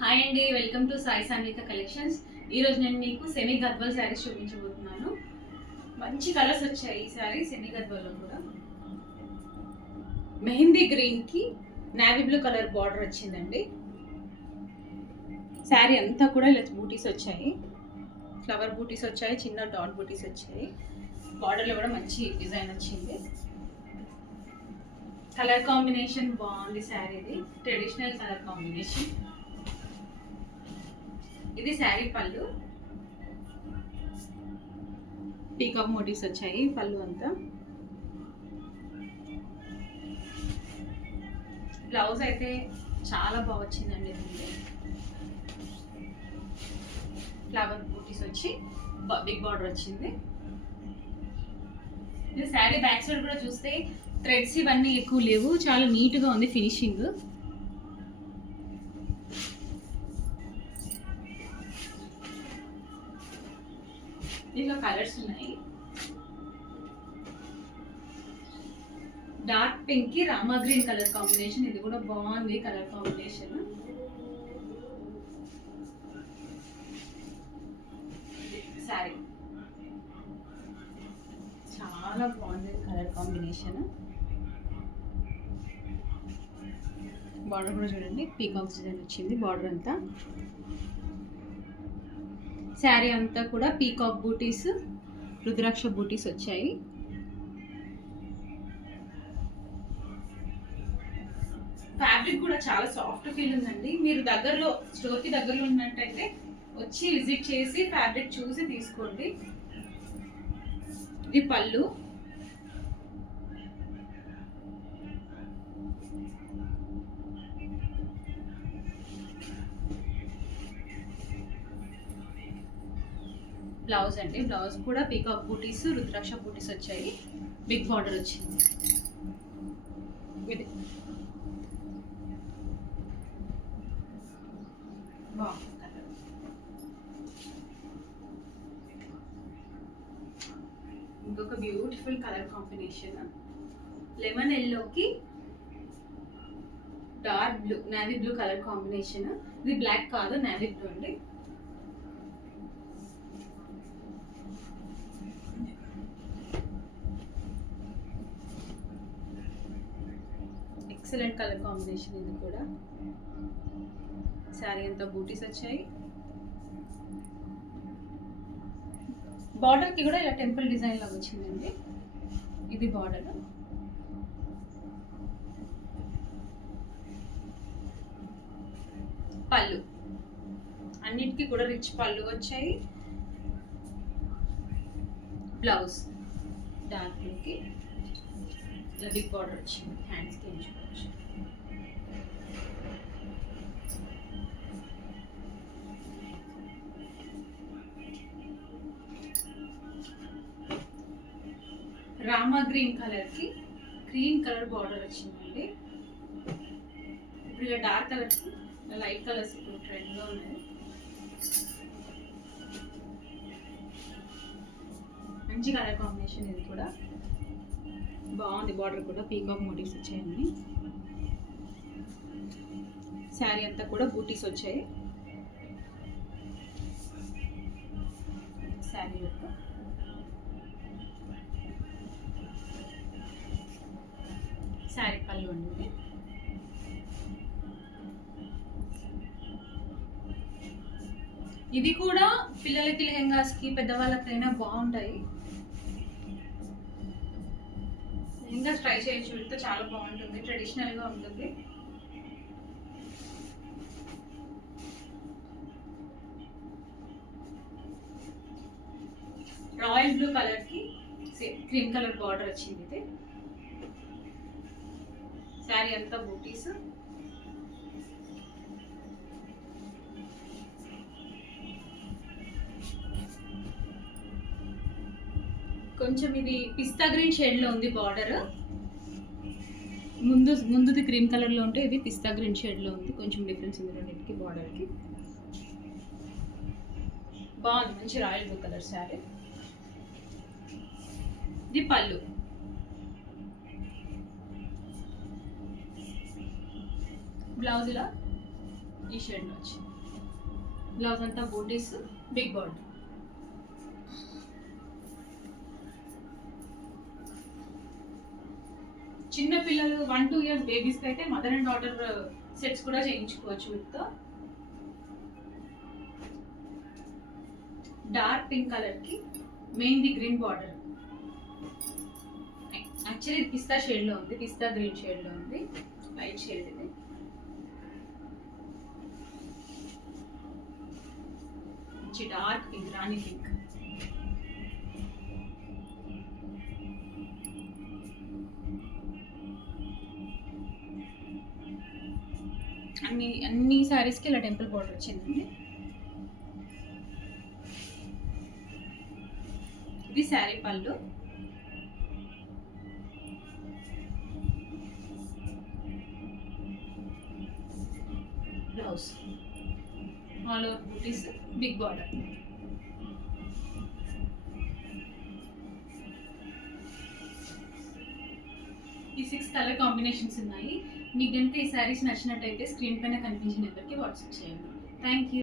హాయ్ అండి, welcome to Sai Sanvika కలెక్షన్స్. ఈరోజు నేను మీకు సెమీ గద్వాల్ శారీస్ చూపించబోతున్నాను. మంచి కలర్స్ వచ్చాయి ఈ శారీ సెమీ గద్వాల్లో కూడా. మెహందీ గ్రీన్కి నావీ బ్లూ కలర్ బార్డర్ వచ్చిందండి. శారీ అంతా కూడా ఇలా బూటీస్ వచ్చాయి, ఫ్లవర్ బూటీస్ వచ్చాయి, చిన్న డాట్ బూటీస్ వచ్చాయి. బార్డర్లో కూడా మంచి డిజైన్ వచ్చింది. కలర్ కాంబినేషన్ బాగుంది శారీది, ట్రెడిషనల్ కలర్ కాంబినేషన్. ఇది శారీ పళ్ళు, పీకాక్ మోటివ్స్ వచ్చాయి పళ్ళు అంతా. బ్లౌజ్ అయితే చాలా బాగా వచ్చిందండి. ఫ్లవర్ బూటీస్ వచ్చి బిగ్ బార్డర్ వచ్చింది. ఇది శారీ బ్యాక్ సైడ్ కూడా చూస్తే థ్రెడ్స్ ఇవన్నీ ఎక్కువ లేవు, చాలా నీట్గా ఉంది ఫినిషింగ్. దీంట్లో కలర్స్ ఉన్నాయి. డార్క్ పింక్ కి రామా గ్రీన్ కలర్ కాంబినేషన్, ఇది కూడా బాగుంది కలర్ కాంబినేషన్. సారీ చాలా బాగుంది కలర్ కాంబినేషన్. బార్డర్ కూడా చూడండి, పీకాక్ డిజైన్ వచ్చింది బార్డర్ అంతా. శారీ అంతా కూడా పీకాక్ బూటీస్, రుద్రాక్ష బూటీస్ వచ్చాయి. ఫ్యాబ్రిక్ కూడా చాలా సాఫ్ట్ ఫీల్ ఉందండి. మీరు దగ్గరలో స్టోర్కి దగ్గరలో ఉన్నట్టయితే వచ్చి విజిట్ చేసి ఫ్యాబ్రిక్ చూసి తీసుకోండి. ఇది పళ్ళు, బ్లౌజ్ అండి. బ్లౌజ్ కూడా పీకాక్ బూటీస్, రుద్రాక్ష బూటీస్ వచ్చాయి, బిగ్ బార్డర్ వచ్చింది. ఇది ఇంకొక బ్యూటిఫుల్ కలర్ కాంబినేషన్, లెమన్ ఎల్లోకి dark blue, navy blue colour combination. ఇది బ్లాక్ కాదు, నావీ బ్లూ అండి. ఎక్సలెంట్ కలర్ కాంబినేషన్ ఇది కూడా. శారీ అంతా బూటీస్ వచ్చాయి. బార్డర్కి కూడా ఇలా టెంపుల్ డిజైన్ లాగా వచ్చిందండి. ఇది బార్డర్. పళ్ళు అన్నిటికీ కూడా రిచ్ పళ్ళు వచ్చాయి. బ్లౌజ్ డార్క్ బ్లూకి ఇలా బిగ్ బార్డర్ వచ్చింది, హ్యాండ్స్కి ఎంచుకోవచ్చు. రామా గ్రీన్ కలర్కి గ్రీన్ కలర్ బార్డర్ వచ్చిందండి. ఇప్పుడు ఇలా డార్క్ కలర్స్, లైట్ కలర్స్ ఇప్పుడు ట్రెండ్గా ఉన్నాయి. మంచి కలర్ కాంబినేషన్ ఇది కూడా బాగుంది. బార్డర్ కూడా పీకాక్ మోటివ్స్ వచ్చాయండి. శారీ అంతా కూడా బూటీస్ వచ్చాయి. శారీ యొక్క శారీ పళ్ళు అండి. ఇవి కూడా పిల్లలకి లెహెంగాస్కి, పెద్దవాళ్ళకైనా బాగుంటాయి. లెహెంగాస్ ట్రై చేయొచ్చు, వీటితో చాలా బాగుంటుంది, ట్రెడిషనల్గా ఉంటుంది. రాయల్ బ్లూ కలర్కి క్రీమ్ కలర్ బార్డర్ వచ్చింది. ఇది శారీ అంతా బూటీస్. కొంచెం ఇది పిస్తా గ్రీన్ షేడ్లో ఉంది బార్డర్. ముందుది క్రీమ్ కలర్లో ఉంటే ఇది పిస్తా గ్రీన్ షేడ్లో ఉంది. కొంచెం డిఫరెన్స్ ఉంది రెండింటికి బార్డర్కి. బాగుంది, మంచి రాయల్ బ్లూ కలర్ శారీ. ఇది పళ్ళు, బ్లౌజ్ ఇలా ఈ షేడ్లో వచ్చింది. బ్లౌజ్ అంతా బూటీస్, బిగ్ బార్డర్. చిన్న పిల్లలు 1-2 ఇయర్స్ బేబీస్కి అయితే మదర్ అండ్ డాటర్ సెట్స్ కూడా చేయించుకోవచ్చు విత్ డార్క్ పింక్ కలర్కి మెయిన్ది గ్రీన్ బార్డర్. యాక్చువల్లీ ఇది పిస్తా షేడ్లో ఉంది, పిస్తా గ్రీన్ షేడ్లో ఉంది, లైట్ షేడ్ ఇది. మంచి డార్క్ పింక్, రాణి పింక్. అన్ని శారీస్కి ఇలా టెంపుల్ బార్డర్ వచ్చిందండి. ఇది శారీ పళ్ళు. బ్లౌజ్ ఆల్ ఓవర్ బూటీస్, బిగ్ బార్డర్. ఈ 6 కలర్ కాంబినేషన్స్ ఉన్నాయి. మీకు కనుక ఈ శారీస్ నచ్చినట్టయితే స్క్రీన్ పైన కనిపించిన నెంబర్కి వాట్సాప్ చేయండి. Thank you.